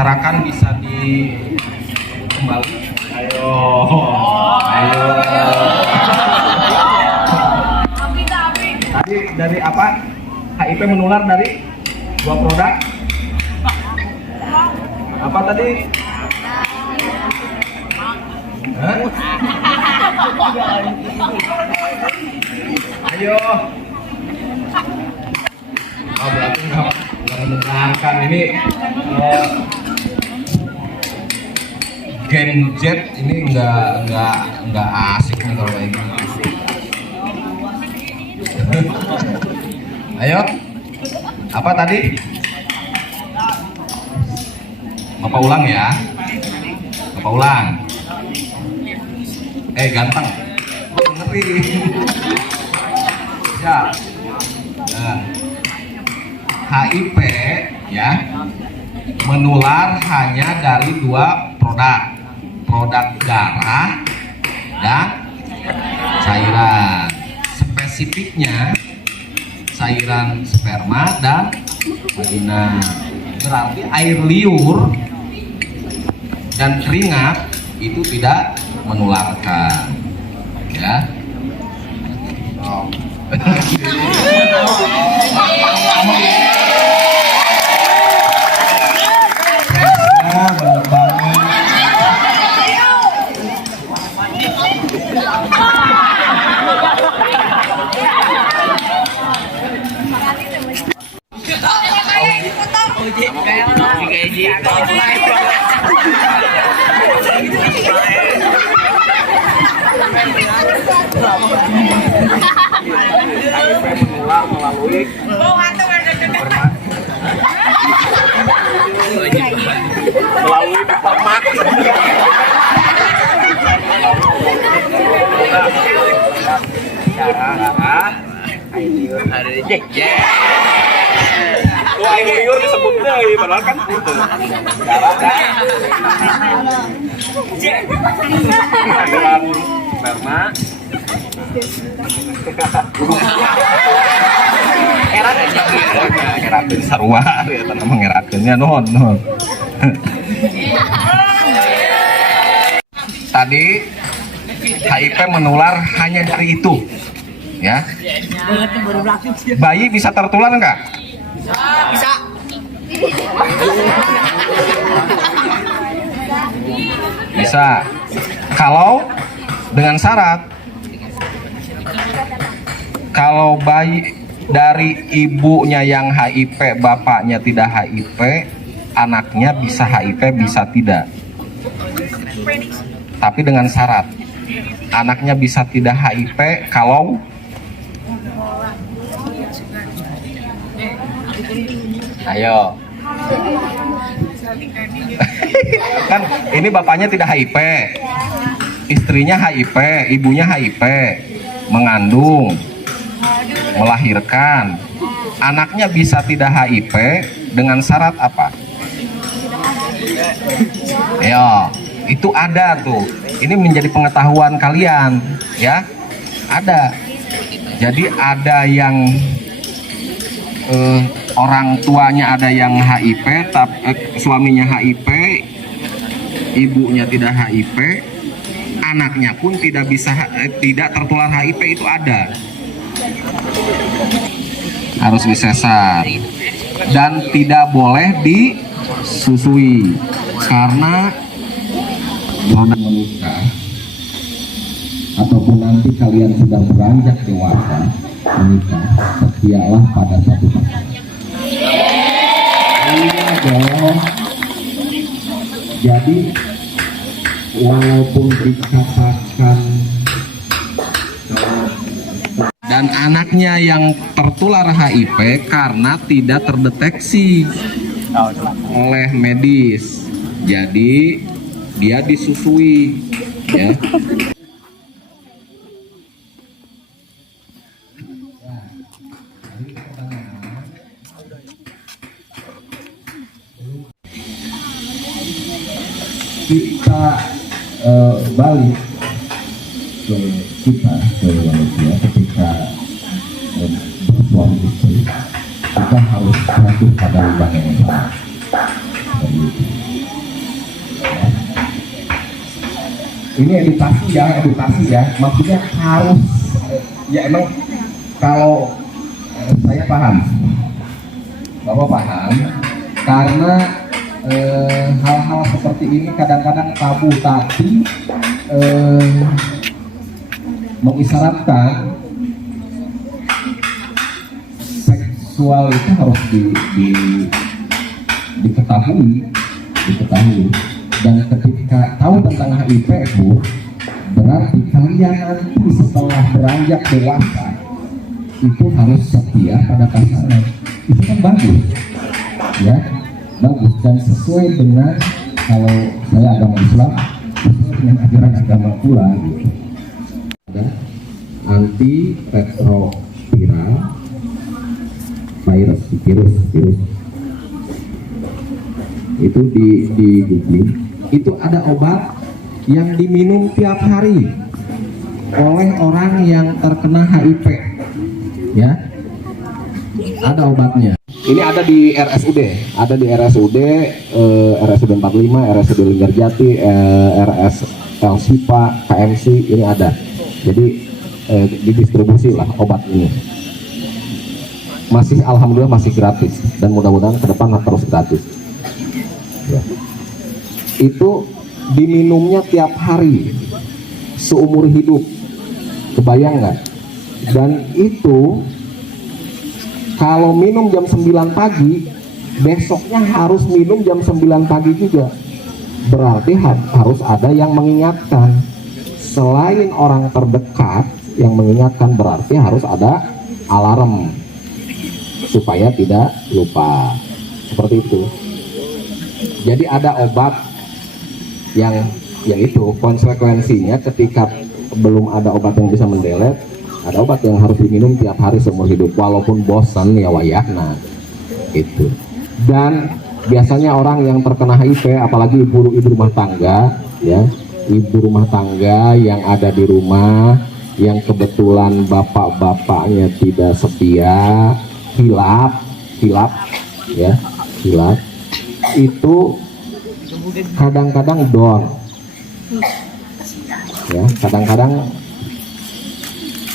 dibicarakan bisa di kembali. Ayo, ayo. Tadi dari apa? HIV menular dari 2 produk. Apa tadi? Hah? Ayo. Oh, berarti nggak mendengarkan ini. Gen Z ini nggak asik nih kalau kayak gini. Ayo, apa tadi? Bapak ulang ya. Bapak ulang. Ganteng. Ngeri. Ya. Nah. HIV ya menular hanya dari 2 produk darah dan cairan. Spesifiknya cairan sperma dan vagina. Berarti air liur dan keringat itu tidak menularkan, ya. Oh. Bener banget. Menular melalui pemak. Ada cek. Wah, air liur disebut deh, padahal kan itu. Cairan sperma. Ngeratin sarua, ya tanam ngeratinnya non. Tadi HIV menular hanya dari itu, ya. Bayi bisa tertular enggak? Bisa. Bisa. Kalau dengan syarat, kalau bayi dari ibunya yang HIV, bapaknya tidak HIV, anaknya bisa HIV, bisa tidak. Tapi dengan syarat, anaknya bisa tidak HIV kalau ayo. Kan ini bapaknya tidak HIV, istrinya HIV, ibunya HIV, mengandung, melahirkan, anaknya bisa tidak HIV dengan syarat apa? Ya, itu ada tuh. Ini menjadi pengetahuan kalian, ya. Ada. Jadi ada yang orang tuanya ada yang HIV, suaminya HIV, ibunya tidak HIV, anaknya pun tidak bisa tidak tertular HIV, itu ada. Harus disesar dan tidak boleh disusui karena menikah ataupun nanti kalian sudah beranjak dewasa menikah, setialah pada satu pasangan. Jadi walaupun dikatakan dan anaknya yang tertular HIV karena tidak terdeteksi oleh medis, jadi dia disusui, ya. Kita balik ke kita, ke manusia, ketika bersuami istri, kita harus jatuh pada lubang yang sama. ini edukasi ya, maksudnya harus ya emang kalau saya paham, Bapak paham, karena hal-hal seperti ini kadang-kadang tabu, tapi mengisyaratkan seksual itu harus diketahui, dan ketika tahu tentang HIV, Bu, berarti kalian nanti setelah beranjak dewasa itu harus setia pada pasangan. Itu kan bagus, ya, bagus dan sesuai dengan, kalau saya agama Islam, sesuai dengan ajaran agama pula. Gitu. Ada anti retroviral virus itu di googling, itu ada obat yang diminum tiap hari oleh orang yang terkena HIV, ya, ada obatnya. Ini ada di RSUD, RSUD 45, RSUD Linggarjati, RSL Sipa, KMC, ini ada. Jadi didistribusi lah obat ini. Masih alhamdulillah masih gratis, dan mudah-mudahan ke depan terus gratis. Ya. Itu diminumnya tiap hari seumur hidup, kebayang nggak? Dan itu kalau minum jam 9 pagi, besoknya harus minum jam 9 pagi juga. Berarti harus ada yang mengingatkan. Selain orang terdekat yang mengingatkan, berarti harus ada alarm supaya tidak lupa. Seperti itu. Jadi ada obat yang itu konsekuensinya ketika belum ada obat yang bisa mendelet, ada obat yang harus diminum tiap hari seumur hidup, walaupun bosan ya wayahna itu. Dan biasanya orang yang terkena HIV, apalagi ibu rumah tangga, ya, ibu rumah tangga yang ada di rumah, yang kebetulan bapak-bapaknya tidak setia, hilaf ya, hilaf, itu kadang-kadang down, ya, kadang-kadang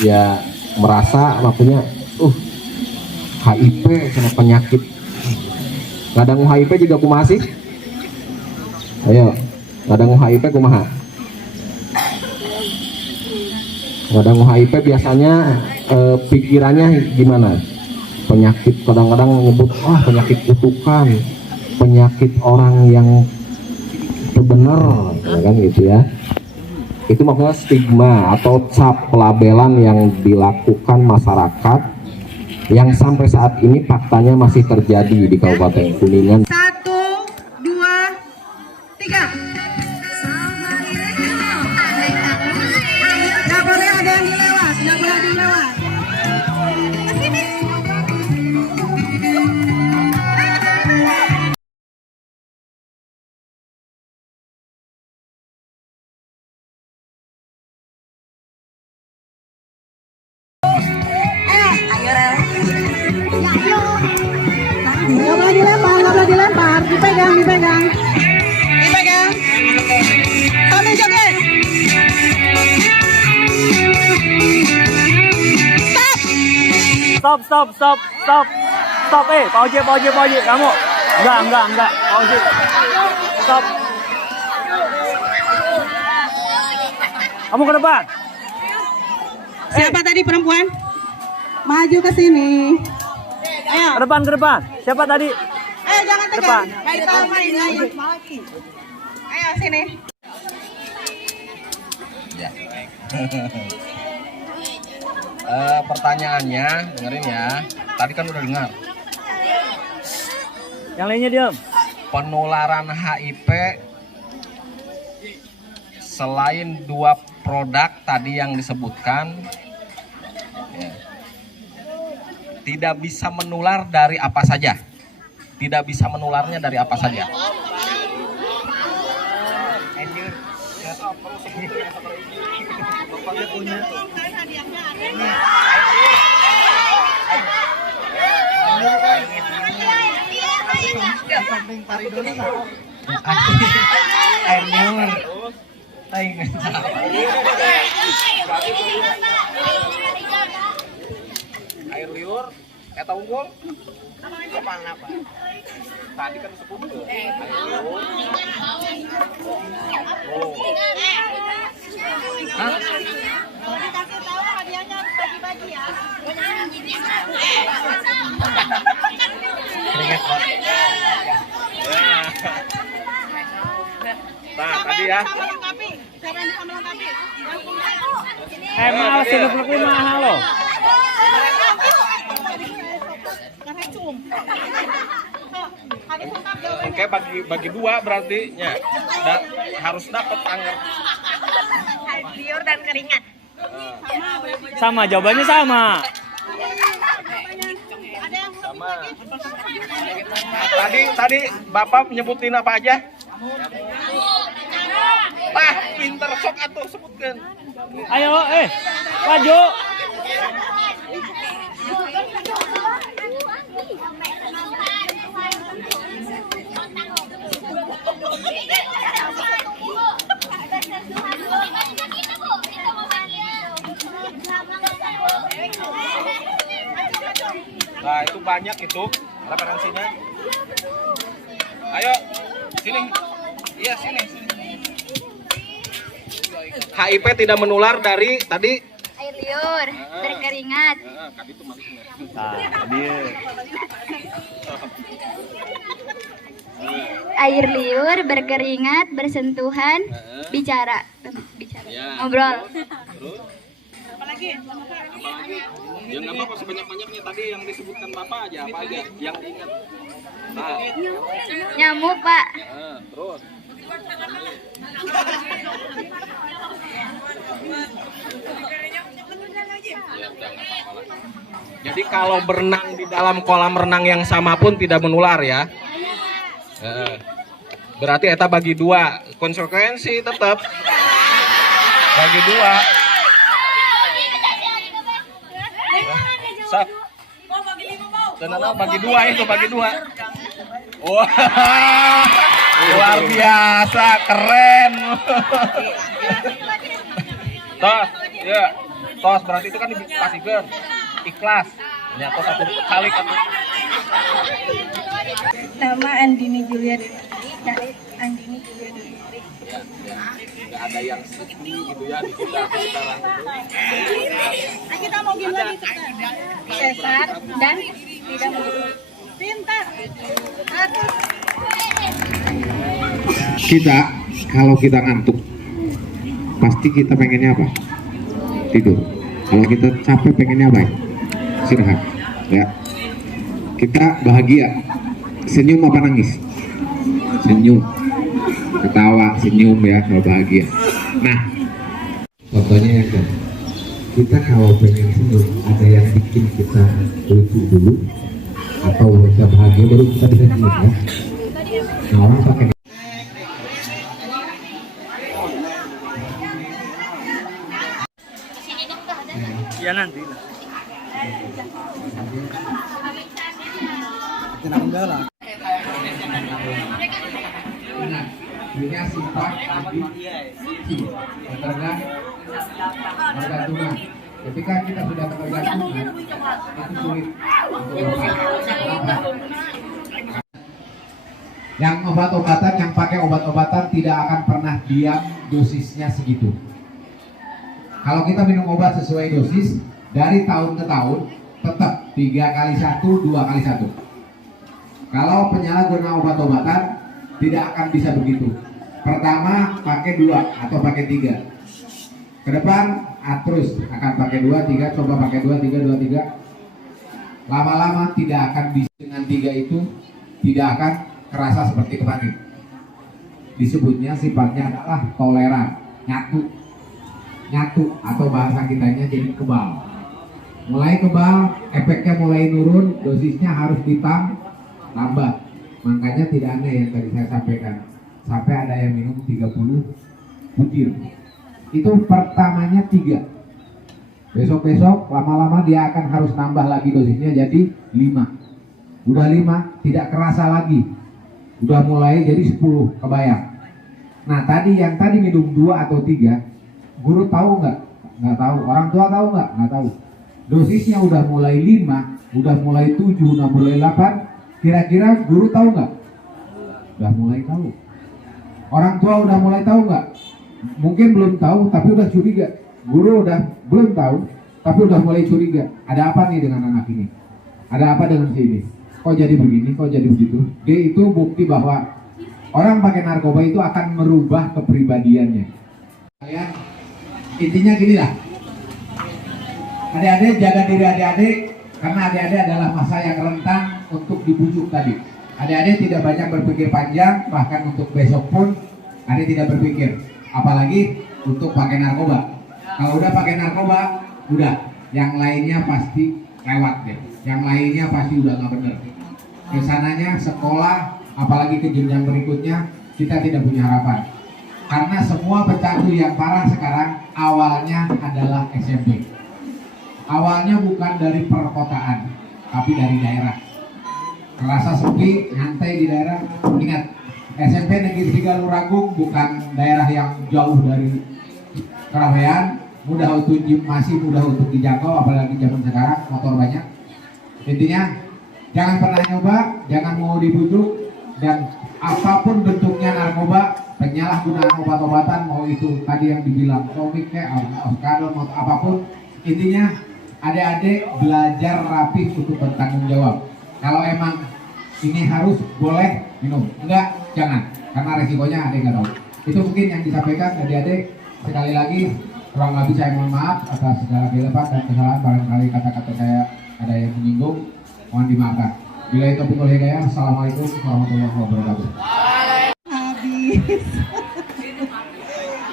ya merasa maksudnya HIV kena penyakit. Kadang HIV juga kumaha sih? Ayo, kadang HIV kumaha? Kadang HIV biasanya pikirannya gimana? Penyakit, kadang-kadang menyebut penyakit kutukan, penyakit orang yang benar, kan gitu ya. Itu maksudnya stigma atau cap pelabelan yang dilakukan masyarakat yang sampai saat ini faktanya masih terjadi di Kabupaten Kuningan. 1, 2, 3. Nggak boleh ada yang dilewat, nggak boleh dilewat. Nggak boleh dilempar, dipegang. Sambil joget. Stop. Pak Oji, kamu. Enggak. Pak Oji. Stop. Kamu ke depan. Siapa tadi perempuan? Maju ke sini. Ayo. Ke depan. Siapa tadi? Ayo jangan tegang. Ayo. Ayo sini. Ya. Pertanyaannya, dengerin ya. Tadi kan udah dengar. Yang lainnya diam. Penularan HIV selain 2 produk tadi yang disebutkan, ya, tidak bisa menular dari apa saja. Tidak bisa menularnya dari apa saja. Air liur, eta unggul. Apa? Tadi kan sebut tuh. Air liur. Oh. Hah? Dikasih tahu hadiahnya bagi-bagi ya. Keringet banget. Nah, tadi ya. Sama melengkapi. Siapa yang bisa melengkapi? Mahal sih 25 mahal loh. Karena cum. Harus lengkap jawabannya. Oke, bagi dua berarti ya. Harus dapat anggar. Liur dan keringat. Sama jawabannya sama. Ada yang Sama. Tadi Bapak nyebutin apa aja? Pinter sok atuh sebutkan. Ayo, maju. Nah, itu banyak itu referensinya. Ayo, sini. Iya, sini. HIV tidak menular dari tadi. Air liur, berkeringat. Nah, dia. Air liur, berkeringat, bersentuhan, bicara. Ngobrol. Terus? apalagi? Ya nggak apa-apa sebanyak-banyaknya tadi yang disebutkan Bapak aja apa aja yang diingat. Nah, Nyamuk, Pak. terus. Jadi kalau berenang di dalam kolam renang yang sama pun tidak menular ya. Berarti eta bagi dua, konsekuensi tetap bagi dua. Sak. Bagi dua itu bagi dua. Wah, luar biasa, keren. Tos, ya, tos berarti itu kan dipasihkan ikhlas. Ya, tos satu kali kan. Nama Andini Julia dari Andini Julia. Nggak ada yang sepi gitu ya di kita sekarang. Kita mau game lagi sekarang. Sesat dan tidak mau pintar. Kita kalau kita ngantuk pasti kita pengennya apa? Tidur. Kalau kita capek pengennya apa? Istirahat. Ya. Kita bahagia. Senyum apa nangis? Senyum. Ketawa, senyum ya kalau bahagia. Nah, contohnya yang kan, kita kalau pengen senyum ada yang bikin kita lucu dulu atau kita bahagia baru kita bisa senyum ya. Nah, orang pakai Ya nanti lah. Ingat, punya sifat tergantungan. Ketika kita sudah ketergantungan, itu sulit untuk berubah. Yang obat-obatan, yang pakai obat-obatan tidak akan pernah diam dosisnya segitu. Kalau kita minum obat sesuai dosis, dari tahun ke tahun tetap 3x1, 2x1. Kalau penyalahguna obat-obatan tidak akan bisa begitu. Pertama pakai 2 atau pakai 3. Ke depan terus akan pakai 2, 3, coba pakai 2, 3, 2, 3. Lama-lama tidak akan bisa dengan 3 itu tidak akan kerasa seperti kemarin. Disebutnya sifatnya adalah toleran, nyatu atau bahasa kitanya jadi kebal. Mulai kebal, efeknya mulai nurun, dosisnya harus ditambah. Makanya tidak aneh yang tadi saya sampaikan, sampai ada yang minum 30 butir. Itu pertamanya 3. Besok-besok lama-lama dia akan harus nambah lagi dosisnya jadi 5. Udah 5 tidak kerasa lagi. Udah mulai jadi 10, kebayang. Nah tadi yang tadi minum 2 atau 3, guru tahu nggak? Nggak tahu. Orang tua tahu nggak? Nggak tahu. Dosisnya udah mulai 5, udah mulai 7, udah mulai 8. Kira-kira guru tahu nggak? Udah mulai tahu. Orang tua udah mulai tahu nggak? Mungkin belum tahu, tapi udah curiga. Guru udah belum tahu, tapi udah mulai curiga. Ada apa nih dengan anak ini? Ada apa dengan si ini? Kok jadi begini? Kok jadi begitu? Dia itu bukti bahwa orang pakai narkoba itu akan merubah kepribadiannya. Kalian intinya gini lah. Adik-adik jaga diri adik-adik, karena adik-adik adalah masa yang rentan untuk dibujuk tadi. Adik-adik tidak banyak berpikir panjang, bahkan untuk besok pun adik tidak berpikir. Apalagi untuk pakai narkoba. Kalau udah pakai narkoba, udah. Yang lainnya pasti lewat deh. Yang lainnya pasti udah nggak bener. Kesananya sekolah, apalagi ke jenjang berikutnya, kita tidak punya harapan. Karena semua pecandu yang parah sekarang awalnya adalah SMP. Awalnya bukan dari perkotaan, tapi dari daerah. Merasa sepi, nyantai di daerah. Ingat, SMP Negeri 3 Luragung bukan daerah yang jauh dari keramaian, mudah untuk masih mudah untuk dijangkau, apalagi zaman sekarang motor banyak. Intinya jangan pernah nyoba, jangan mau dibujuk, dan apapun bentuknya narkoba, penyalahgunaan obat-obatan, mau itu tadi yang dibilang komik kayak oskadon atau apapun, intinya adik-adik belajar rapih untuk bertanggung jawab. Kalau emang ini harus boleh minum, enggak jangan, karena resikonya adik nggak tahu. Itu mungkin yang disampaikan adik-adik. Sekali lagi kurang lebih saya mohon maaf atas segala kelebihan dan kesalahan, barangkali kata-kata saya ada yang menyinggung, mohon dimaafkan. Bila itu pun oleh saya, assalamualaikum warahmatullahi wabarakatuh. Habis.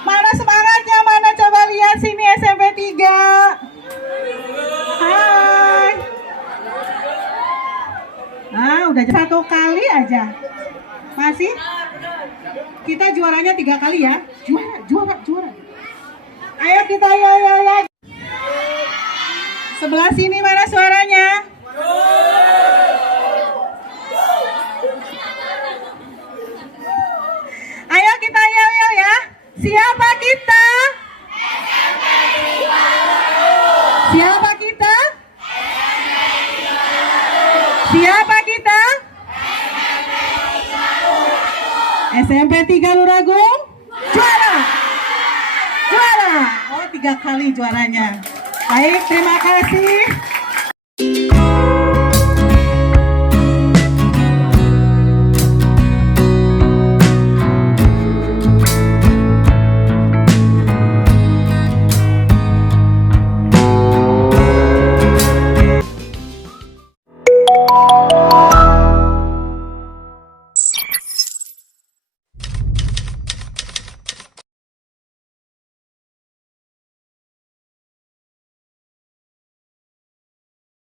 Mana semangatnya? Mana coba lihat sini SMP 3. Hai. Nah, udah 1 kali aja. Masih? Kita juaranya 3 kali ya. Juara. Ayo kita ya. Sebelah sini mana suaranya? Ayo kita ya. Siapa kita? Siapa kita? Siapa kita? SMP 3 Luragung juara. Oh, 3 kali juaranya. Baik, terima kasih.